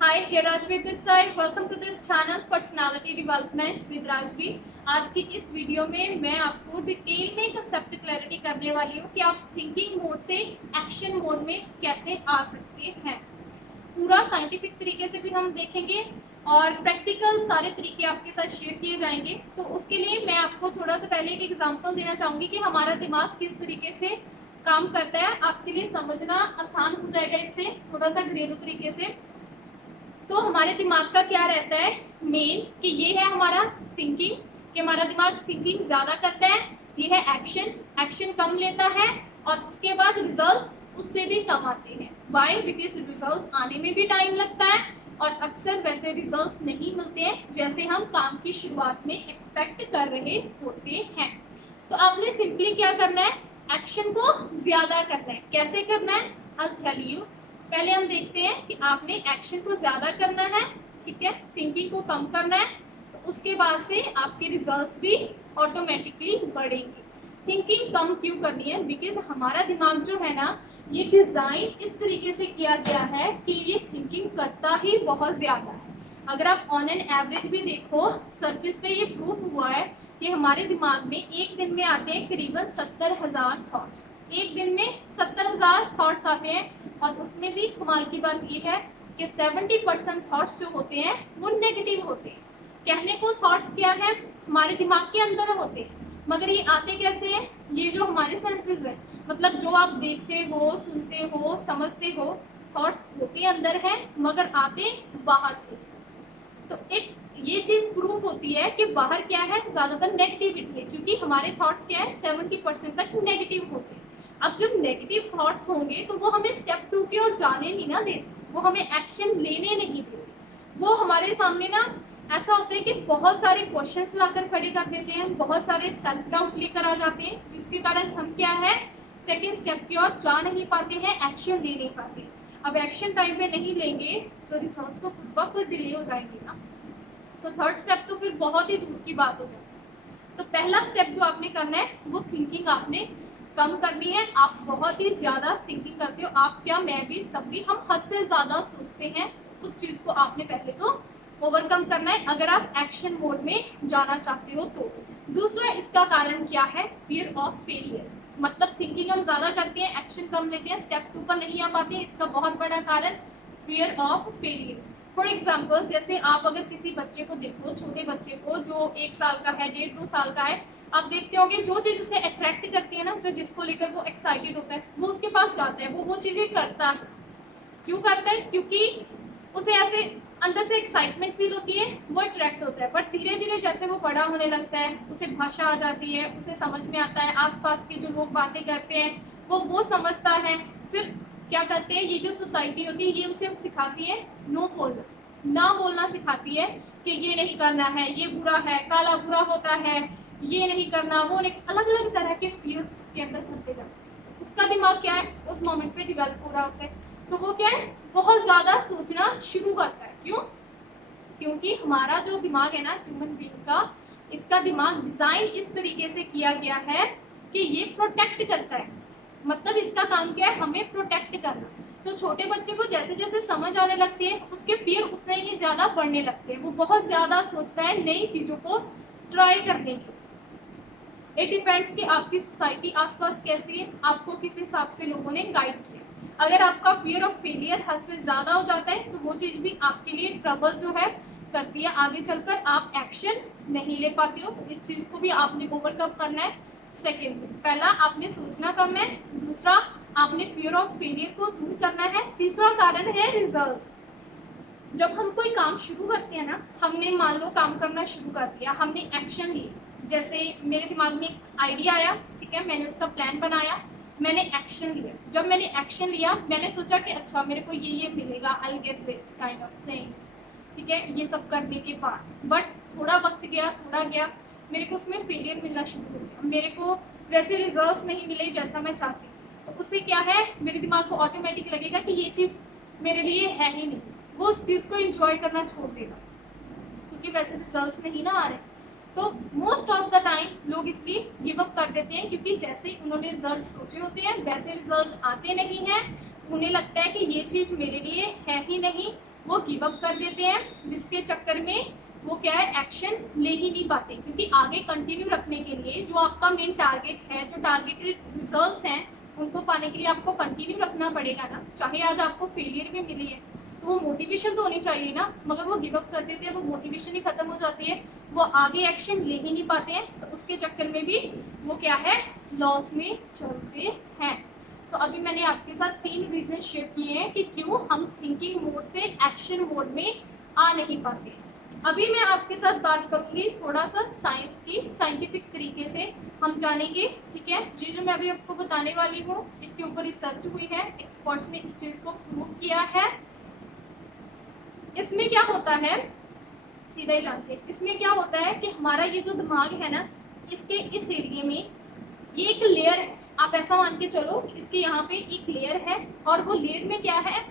Hi, here Rajvi this side. Welcome to this channel Personality Development with Rajvi. आज की इस video में मैं आपको डिटेल में कंसेप्ट क्लैरिटी करने वाली हूँ कि आप थिंकिंग मोड से एक्शन मोड में कैसे आ सकते हैं। पूरा साइंटिफिक तरीके से भी हम देखेंगे और प्रैक्टिकल सारे तरीके आपके साथ शेयर किए जाएंगे। तो उसके लिए मैं आपको थोड़ा सा पहले एक एग्जांपल देना चाहूँगी कि हमारा दिमाग किस तरीके से काम करता है। आपके लिए समझना आसान हो जाएगा इससे, थोड़ा सा घरेलू तरीके से। तो हमारे दिमाग का क्या रहता है मेन कि ये है हमारा थिंकिंग, कि हमारा दिमाग थिंकिंग ज़्यादा करता है। ये है एक्शन, एक्शन कम लेता है और उसके बाद रिजल्ट्स उससे भी कम आते हैं। वाई? बिकॉज रिजल्ट्स आने में भी टाइम लगता है और अक्सर वैसे रिजल्ट्स नहीं मिलते हैं जैसे हम काम की शुरुआत में एक्सपेक्ट कर रहे होते हैं। तो आपने सिंपली क्या करना है, एक्शन को ज़्यादा करना है। कैसे करना है आई टेल यू। पहले हम देखते हैं कि आपने एक्शन को ज़्यादा करना है, ठीक है, थिंकिंग को कम करना है। तो उसके बाद से आपके रिजल्ट्स भी ऑटोमेटिकली बढ़ेंगे। थिंकिंग कम क्यों करनी है? बिकॉज हमारा दिमाग जो है ना, ये डिज़ाइन इस तरीके से किया गया है कि ये थिंकिंग करता ही बहुत ज़्यादा है। अगर आप ऑन एन एवरेज भी देखो, सर्चेस से ये प्रूव हुआ है कि हमारे दिमाग में एक दिन में आते हैं करीबन 70,000 थॉट्स। एक दिन में 70,000 थॉट्स आते हैं और उसमें भी कमाल की बात ये है कि 70% थॉट्स जो होते हैं वो नेगेटिव होते हैं। कहने को थॉट्स क्या है, हमारे दिमाग के अंदर होते हैं, मगर ये आते कैसे हैं? ये जो हमारे सेंसेस हैं, मतलब जो आप देखते हो, सुनते हो, समझते हो, थॉट्स होते अंदर हैं मगर आते बाहर से। तो एक ये चीज़ प्रूव होती है कि बाहर क्या है, ज़्यादातर नेगेटिविटी है, क्योंकि हमारे थॉट्स क्या है 70% तक नेगेटिव होते हैं। अब जब नेगेटिव थॉट्स होंगे तो वो हमें स्टेप 2 की ओर जाने नहीं ना देते, वो हमें एक्शन लेने नहीं देते। वो हमारे सामने ना ऐसा होता है कि बहुत सारे क्वेश्चंस लाकर खड़े कर देते हैं, बहुत सारे सेल्फ डाउट लेकर आ जाते हैं, जिसके कारण हम क्या है सेकेंड स्टेप की ओर जा नहीं पाते हैं, एक्शन ले नहीं पाते। अब एक्शन टाइम पे नहीं लेंगे तो रिजल्ट्स तो खुद ब खुद डिले हो जाएंगे ना। तो थर्ड स्टेप तो फिर बहुत ही दूर की बात हो जाती है। तो पहला स्टेप जो आपने करना है वो थिंकिंग आपने कम करनी है। आप बहुत ही ज़्यादा थिंकिंग करते हो, आप क्या, मैं भी, सब भी, हम हद से ज़्यादा सोचते हैं। उस चीज़ को आपने पहले तो ओवरकम करना है अगर आप एक्शन मोड में जाना चाहते हो तो। दूसरा इसका कारण क्या है, फियर ऑफ फेलियर। मतलब थिंकिंग हम ज़्यादा करते हैं, एक्शन कम लेते हैं, स्टेप 2 पर नहीं आ पाते हैं। इसका बहुत बड़ा कारण fear of failure. For example, जैसे आप अगर किसी बच्चे को देखो, छोटे बच्चे को जो 1 साल का है, 1.5-2 साल का है, आप देखते होंगे जो चीज़ उसे अट्रैक्ट करती है ना, जो जिसको लेकर वो एक्साइटेड होता है, वो उसके पास जाता है, वो चीज़ें करता है। क्यों करता है? क्योंकि उसे ऐसे अंदर से एक्साइटमेंट फील होती है, वो अट्रैक्ट होता है। बट धीरे धीरे जैसे वो बड़ा होने लगता है, उसे भाषा आ जाती है, उसे समझ में आता है, आसपास के जो लोग बातें करते हैं वो समझता है। फिर क्या करते हैं, ये जो सोसाइटी होती है ये उसे सिखाती है नो बोलना, ना बोलना सिखाती है कि ये नहीं करना है, ये बुरा है, काला बुरा होता है, ये नहीं करना, वो नहीं, अलग अलग तरह के फियर उसके अंदर करते जाते हैं। उसका दिमाग क्या है उस मोमेंट पे डेवलप हो रहा होता है, तो वो क्या है बहुत ज़्यादा सोचना शुरू करता है। क्यों? क्योंकि हमारा जो दिमाग है ना ह्यूमन बीइंग का, इसका दिमाग डिज़ाइन इस तरीके से किया गया है कि ये प्रोटेक्ट करता है। मतलब इसका काम क्या है, हमें प्रोटेक्ट करना। तो छोटे बच्चे को जैसे जैसे समझ आने लगती है उसके फियर उतने ही ज़्यादा बढ़ने लगते हैं, वो बहुत ज़्यादा सोचता है नई चीज़ों को ट्राई करने की। इट डिपेंड्स कि आपकी सोसाइटी आसपास कैसी है, आपको किस हिसाब से लोगों ने गाइड किया। अगर आपका फियर ऑफ फेलियर हद से ज़्यादा हो जाता है तो वो चीज़ भी आपके लिए ट्रबल जो है करती है, आगे चलकर आप एक्शन नहीं ले पाते हो। तो इस चीज़ को भी आपने ओवरकम करना है। सेकेंड, पहला आपने सोचना कम है, दूसरा आपने फियर ऑफ फेलियर को दूर करना है, तीसरा कारण है रिजल्ट्स। जब हम कोई काम शुरू करते हैं ना, हमने मान लो काम करना शुरू कर दिया, हमने एक्शन लिया, जैसे मेरे दिमाग में एक आइडिया आया, ठीक है, मैंने उसका प्लान बनाया, मैंने एक्शन लिया। जब मैंने एक्शन लिया मैंने सोचा कि अच्छा मेरे को ये मिलेगा, I get this kind of things, ठीक है, ये सब करने के बाद बट थोड़ा वक्त गया, थोड़ा गया, मेरे को उसमें फेलियर मिलना शुरू हो गया, मेरे को वैसे रिजल्ट्स नहीं मिले जैसा मैं चाहती थी। तो उससे क्या है, मेरे दिमाग को ऑटोमेटिक लगेगा कि ये चीज़ मेरे लिए है ही नहीं, वो उस चीज़ को एंजॉय करना छोड़ देगा क्योंकि वैसे रिजल्ट्स नहीं ना आ रहे। तो मोस्ट ऑफ द टाइम लोग इसलिए गिव अप कर देते हैं क्योंकि जैसे उन्होंने रिजल्ट सोचे होते हैं वैसे रिजल्ट आते नहीं हैं। उन्हें लगता है कि ये चीज़ मेरे लिए है ही नहीं, वो गिव अप कर देते हैं, जिसके चक्कर में वो क्या है एक्शन ले ही नहीं पाते, क्योंकि आगे कंटिन्यू रखने के लिए जो आपका मेन टारगेट है, जो टारगेटेड रिजल्ट्स हैं, उनको पाने के लिए आपको कंटिन्यू रखना पड़ेगा ना। चाहे आज आपको फेलियर भी मिली है तो वो मोटिवेशन तो होनी चाहिए ना, मगर वो गिव अप कर देते हैं, वो मोटिवेशन ही खत्म हो जाती है, वो आगे एक्शन ले ही नहीं पाते हैं, तो उसके चक्कर में भी वो क्या है लॉस में चलते हैं। तो अभी मैंने आपके साथ 3 रीजन शेयर किए हैं कि क्यों हम थिंकिंग मोड से एक्शन मोड में आ नहीं पाते। अभी मैं आपके साथ बात करूंगी थोड़ा सा साइंस की, साइंटिफिक तरीके से हम जानेंगे, ठीक है। ये जो मैं अभी आपको बताने वाली हूँ इसके ऊपर रिसर्च हुई है, एक्सपर्ट्स ने इस चीज़ को प्रूव किया है। इसमें क्या होता है सीधा ही जानते हैं। इसमें क्या होता है कि हमारा ये जो दिमाग है ना, इसके इस एरिया में ये एक लेयर है, आप ऐसा मान के चलो इसके यहाँ पे एक लेयर है, और वो लेयर में क्या है,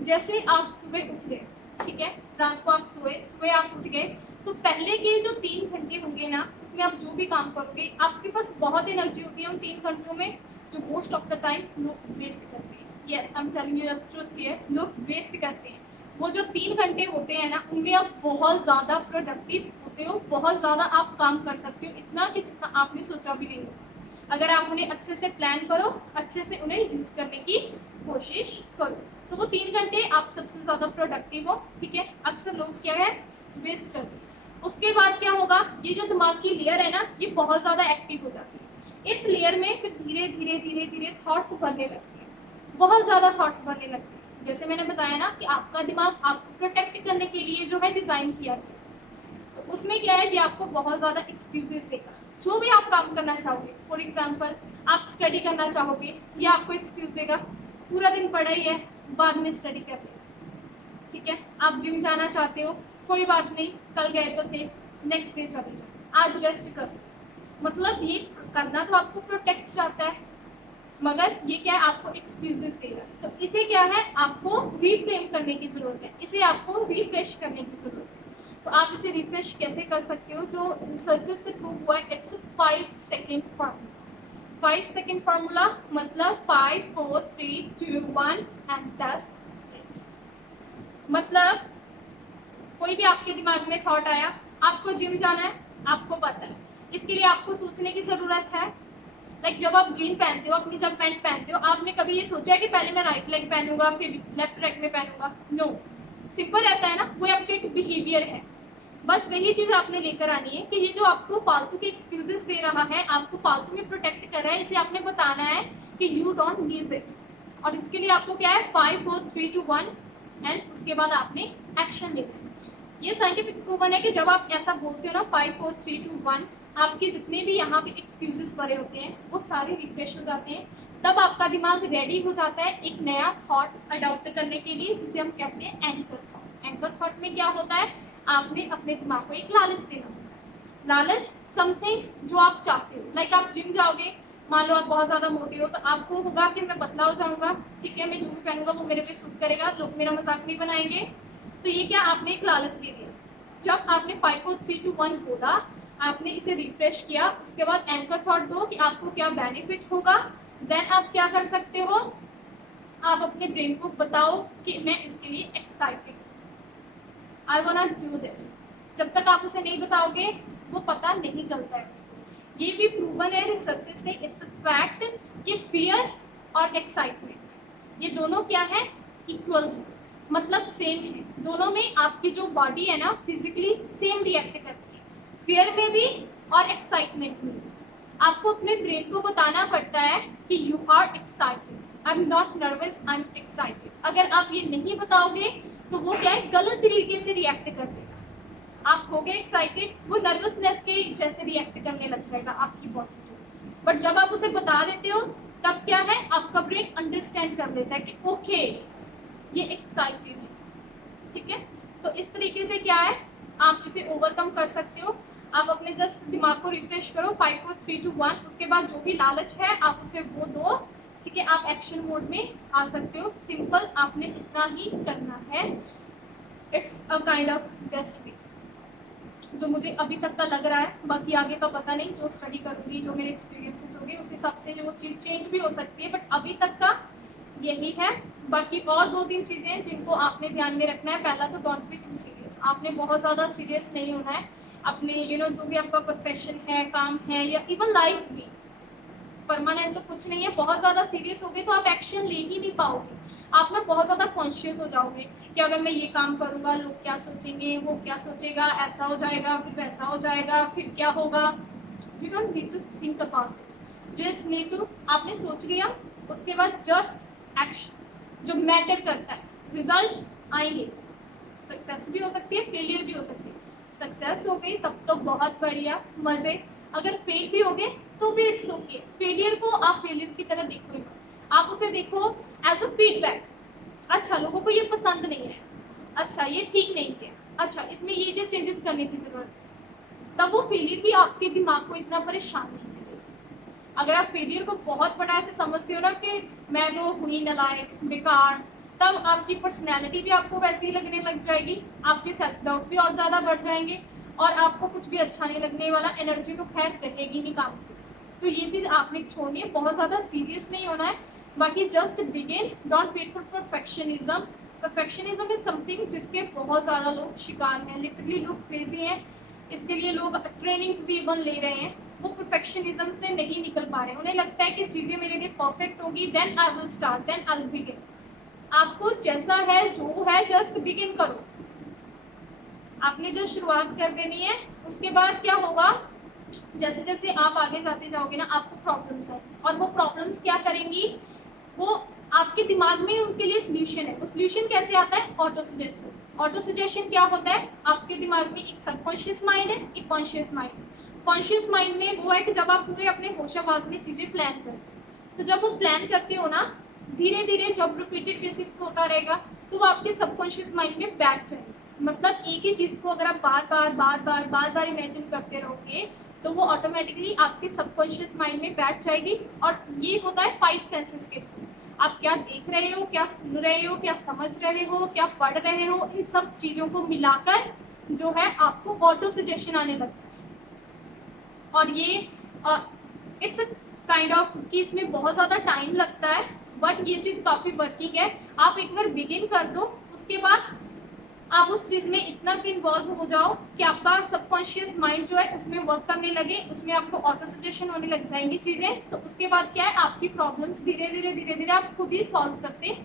जैसे आप सुबह उठ गए, ठीक है, रात को आप सुबह आप उठ गए, तो पहले के जो 3 घंटे होंगे ना, उसमें आप जो भी काम करोगे आपके पास बहुत एनर्जी होती है उन 3 घंटों में, जो मोस्ट ऑफ द टाइम लोग वेस्ट करते हैं। Yes, I am telling you the truth here, लोग वेस्ट करते हैं। वो जो 3 घंटे होते हैं ना, उनमें आप बहुत ज़्यादा प्रोडक्टिव होते हो, बहुत ज़्यादा आप काम कर सकते हो, इतना कि जितना आपने सोचा भी नहीं होगा। अगर आप उन्हें अच्छे से प्लान करो, अच्छे से उन्हें यूज़ करने की कोशिश करो, तो वो 3 घंटे आप सबसे ज़्यादा प्रोडक्टिव हो, ठीक है। अक्सर लोग क्या है वेस्ट करते हैं। उसके बाद क्या होगा, ये जो दिमाग की लेयर है ना, ये बहुत ज़्यादा एक्टिव हो जाती है। इस लेयर में फिर धीरे धीरे धीरे धीरे थॉट्स बनने लगते हैं, बहुत ज़्यादा थॉट्स बनने लगते हैं। जैसे मैंने बताया ना कि आपका दिमाग आपको प्रोटेक्ट करने के लिए जो है डिज़ाइन किया गया, तो उसमें क्या है कि आपको बहुत ज़्यादा एक्सक्यूजेस देगा। जो भी आप काम करना चाहोगे, फॉर एग्जांपल आप स्टडी करना चाहोगे, या आपको एक्सक्यूज़ देगा पूरा दिन पढ़ा ही है, बाद में स्टडी कर लें, ठीक है। आप जिम जाना चाहते हो, कोई बात नहीं, कल गए तो थे, नेक्स्ट डे चले जाओ, आज रेस्ट कर। मतलब ये करना तो आपको प्रोटेक्ट चाहता है, मगर ये क्या है आपको एक्सक्यूजेस देगा। तो इसे क्या है आपको रीफ्रेम करने की ज़रूरत है, इसे आपको रिफ्रेश करने की ज़रूरत है। तो आप इसे रिफ्रेश कैसे कर सकते हो, जो रिसर्चेस से प्रूव हुआ है, it's 5 second formula. 5 second formula मतलब 5 4 3 2 1 एंड 10 मिनट। मतलब कोई भी आपके दिमाग में थॉट आया, आपको जिम जाना है, आपको पता है, इसके लिए आपको सोचने की ज़रूरत है। लाइक जब आप जीन पहनते हो, अपनी जब पैंट पहनते हो, आपने कभी ये सोचा है कि पहले मैं राइट लेग पहनूंगा फिर लेफ्ट लेग में पहनूंगा? नो, सिंपल रहता है ना, वो आपके एक बिहेवियर है। बस वही चीज़ आपने लेकर आनी है कि ये जो आपको फालतू के एक्सक्यूजेस दे रहा है, आपको फालतू में प्रोटेक्ट कर रहा है, इसे आपने बताना है कि यू डोंट नीड दिस। और इसके लिए आपको क्या है 5 4 3 2 1 एंड उसके बाद आपने एक्शन लेना है। ये साइंटिफिक प्रूवन है कि जब आप ऐसा बोलते हो ना 5 4 3 2 1, आपके जितने भी यहाँ पे एक्सक्यूजेस भरे होते हैं वो सारे रिफ्रेश हो जाते हैं। तब आपका दिमाग रेडी हो जाता है एक नया थॉट अडॉप्ट करने के लिए, जिसे हम कहते हैं एंकर थॉट। एंकर थॉट में क्या होता है, आपने अपने दिमाग को एक लालच देना होता है। लालच समथिंग जो आप चाहते हो। लाइक आप जिम जाओगे, मान लो आप बहुत ज़्यादा मोटे हो, तो आपको होगा कि मैं पतला हो जाऊँगा, ठीक है, मैं जो भी पहनूंगा वो मेरे पे सूट करेगा, लोग मेरा मजाक नहीं बनाएंगे। तो ये क्या आपने एक लालच दे दिया। जब आपने 5 4 3 2 1 बोला, आपने इसे रिफ्रेश किया, उसके बाद एंकर थॉट दो कि आपको क्या बेनिफिट होगा। देन आप क्या कर सकते हो, आप अपने ब्रेन को बताओ कि मैं इसके लिए excited, I want to do this. जब तक आप उसे नहीं बताओगे वो पता नहीं चलता है उसको। ये भी प्रूवन है रिसर्चेस से, इट्स फैक्ट कि फियर और एक्साइटमेंट ये दोनों क्या है, इक्वल है, मतलब सेम है। दोनों में आपकी जो बॉडी है ना फिजिकली सेम रिएक्ट करती है, फियर में भी और एक्साइटमेंट में भी। आपको अपने ब्रेन को बताना पड़ता है कि you are excited, I am not nervous, I am excited. अगर आप ये नहीं बताओगे तो वो क्या है गलत तरीके से रिएक्ट कर देगा। आप हो गए एक्साइटेड, वो नर्वसनेस के जैसे रिएक्ट करने लग जाएगा आपकी बॉडी से। बट जब आप उसे बता देते हो तब क्या है आपका ब्रेन अंडरस्टैंड कर लेता है कि ओके ये एक्साइटेड है, ठीक है। तो इस तरीके से क्या है आप इसे ओवरकम कर सकते हो। आप अपने जस्ट दिमाग को रिफ्रेश करो 5 4 3 2 1, उसके बाद जो भी लालच है आप उसे वो दो, ठीक है। आप एक्शन मोड में आ सकते हो। सिंपल, आपने इतना ही करना है। It's a kind of best way जो मुझे अभी तक का लग रहा है, बाकी आगे का पता नहीं। जो स्टडी करूँगी, जो मेरे एक्सपीरियंसेस होंगे उस हिसाब से वो चीज़ चेंज भी हो सकती है, बट अभी तक का यही है। बाकी और 2-3 चीज़ें हैं जिनको आपने ध्यान में रखना है। पहला तो डोंट बी टू सीरियस, आपने बहुत ज़्यादा सीरियस नहीं होना है अपने जो भी आपका प्रोफेशन है, काम है या इवन लाइफ भी। परमानेंट तो कुछ नहीं है। बहुत ज़्यादा सीरियस हो गए तो आप एक्शन ले ही नहीं पाओगे। आप ना बहुत ज़्यादा कॉन्शियस हो जाओगे कि अगर मैं ये काम करूँगा लोग क्या सोचेंगे, वो क्या सोचेगा, ऐसा हो जाएगा, फिर वैसा हो जाएगा, फिर क्या होगा। You don't need to think about this, just need to, आपने सोच लिया, उसके बाद जस्ट एक्शन जो मैटर करता है। रिजल्ट आएंगे, सक्सेस भी हो सकती है, फेलियर भी हो सकती है। सक्सेस हो गई तब तो बहुत बढ़िया, मज़े। अगर फेल भी हो गए तो भी इट्स ओके। फेलियर को आप फेलियर की तरह देखो ही मत, आप उसे देखो एज अ फीडबैक। अच्छा, लोगों को ये पसंद नहीं है, अच्छा ये ठीक नहीं किया, अच्छा इसमें ये चेंजेस करने की ज़रूरत है। तब वो फेलियर भी आपके दिमाग को इतना परेशान नहीं करेगा। अगर आप फेलियर को बहुत बड़ा ऐसे समझते हो ना कि मैं तो हुई नालायक, बेकार, तब आपकी पर्सनैलिटी भी आपको वैसे ही लगने लग जाएगी, आपके सेल्फ डाउट भी और ज़्यादा बढ़ जाएंगे और आपको कुछ भी अच्छा नहीं लगने वाला। एनर्जी तो खैर रहेगी नहीं काम की। तो ये चीज़ आपने छोड़नी है, बहुत ज़्यादा सीरियस नहीं होना है। बाकी just begin, don't wait for perfectionism. Perfectionism is something जिसके बहुत ज़्यादा लोग शिकार हैं, लिटरली लोग क्रेजी हैं। इसके लिए लोग ट्रेनिंग्स भी इवन ले रहे हैं। वो परफेक्शनिज्म से नहीं निकल पा रहे हैं। उन्हें लगता है कि चीज़ें मेरे लिए परफेक्ट होगी, then I will start, then I will begin. आपको जैसा है जो है जस्ट बिगिन करो। आपने जो शुरुआत कर देनी है, उसके बाद क्या होगा, जैसे जैसे आप आगे जाते जाओगे ना, आपको प्रॉब्लम्स है और वो प्रॉब्लम्स क्या करेंगी, वो आपके दिमाग में उनके लिए सोल्यूशन है। वो सोल्यूशन कैसे आता है, ऑटो सजेशन। ऑटो सजेशन क्या होता है, आपके दिमाग में एक सबकॉन्शियस माइंड है, एक कॉन्शियस माइंड। कॉन्शियस माइंड में वो है कि जब आप पूरे अपने होशाबाज में चीज़ें प्लान करते हो, तो जब वो प्लान करते हो ना, धीरे धीरे जब रिपीटेड बेसिस पे होता रहेगा तो वो आपके सबकॉन्शियस माइंड में बैठ जाएगा। मतलब एक ही चीज़ को अगर आप बार बार इमेजिन करते रहोगे तो वो ऑटोमेटिकली आपके सबकॉन्शियस माइंड में बैठ जाएगी। और ये होता है 5 सेंसेस के थ्रू। आप क्या देख रहे हो, क्या सुन रहे हो, क्या समझ रहे हो, क्या पढ़ रहे हो, इन सब चीज़ों को मिलाकर जो है आपको ऑटो सजेशन आने लगता है। और ये इट्स काइंड ऑफ कि इसमें बहुत ज़्यादा टाइम लगता है, बट ये चीज़ काफ़ी वर्किंग है। आप एक बार बिगिन कर दो, उसके बाद आप उस चीज़ में इतना भी इन्वॉल्व हो जाओ कि आपका सबकॉन्शियस माइंड जो है उसमें वर्क करने लगे, उसमें आपको ऑटो सजेशन होने लग जाएंगी चीज़ें। तो उसके बाद क्या है, आपकी प्रॉब्लम्स धीरे धीरे आप खुद ही सॉल्व करते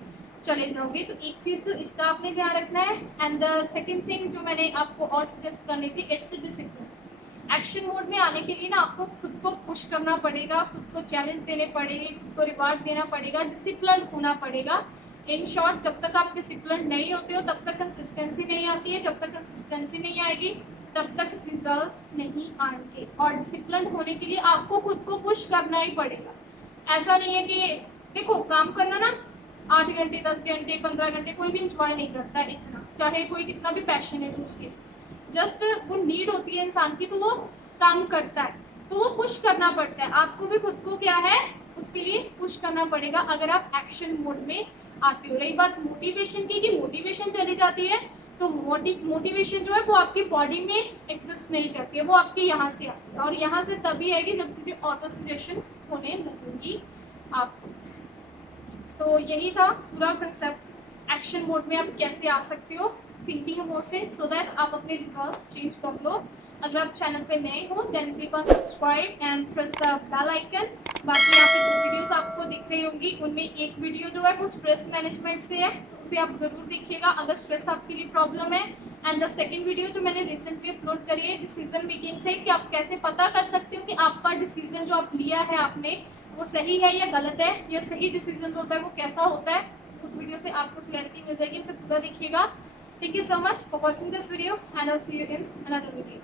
चले जाओगे। तो एक चीज़ तो इसका आपने ध्यान रखना है। एंड द सेकेंड थिंग जो मैंने आपको और सजेस्ट करनी थी, इट्स डिसिप्लिन। एक्शन मोड में आने के लिए ना आपको खुद को पुश करना पड़ेगा, खुद को चैलेंज देने पड़ेंगे, खुद को रिवार्ड देना पड़ेगा, डिसिप्लिन होना पड़ेगा। इन शॉर्ट, जब तक आप डिसिप्लिन नहीं होते हो तब तक कंसिस्टेंसी नहीं आती है, जब तक कंसिस्टेंसी नहीं आएगी तब तक रिजल्ट्स नहीं आएंगे। और डिसिप्लिन होने के लिए आपको खुद को पुश करना ही पड़ेगा। ऐसा नहीं है कि देखो, काम करना ना 8 घंटे, 10 घंटे, 15 घंटे कोई भी इंजॉय नहीं करता है इतना, चाहे कोई कितना भी पैशनेट हो उसके। जस्ट वो नीड होती है इंसान की तो वो काम करता है, तो वो पुश करना पड़ता है। आपको भी खुद को क्या है, उसके लिए पुश करना पड़ेगा अगर आप एक्शन मोड में आते हो। रही बात मोटिवेशन की, कि मोटिवेशन चली जाती है तो मोटिवेशन जो है वो आपकी बॉडी में एग्जिस्ट नहीं करती है, वो आपके यहाँ से आती है। और यहाँ से तभी आएगी जब चीज़ें ऑटो सजेशन होने लगेंगी आपको। तो यही था पूरा कंसेप्ट, एक्शन मोड में आप कैसे आ सकते हो थिंकिंग मोड से, सो दैट आप अपने रिजल्ट्स चेंज कर लो। अगर आप चैनल पे नए हो then click on subscribe and press the bell icon. बाकी यहाँ पे 2 वीडियोस आपको दिख रही होंगी, उनमें एक वीडियो जो है वो स्ट्रेस मैनेजमेंट से है, तो उसे आप ज़रूर देखिएगा अगर स्ट्रेस आपके लिए प्रॉब्लम है। एंड द सेकंड वीडियो जो मैंने रिसेंटली अपलोड करी है डिसीजन मेकिंग से, कि आप कैसे पता कर सकते हो कि आपका डिसीजन जो आप लिया है आपने वो सही है या गलत है, या सही डिसीजन जो होता है वो कैसा होता है। उस वीडियो से आपको क्लैरिटी मिल जाएगी, उसे पूरा देखिएगा। Thank you so much for watching this video and I'll see you in another video.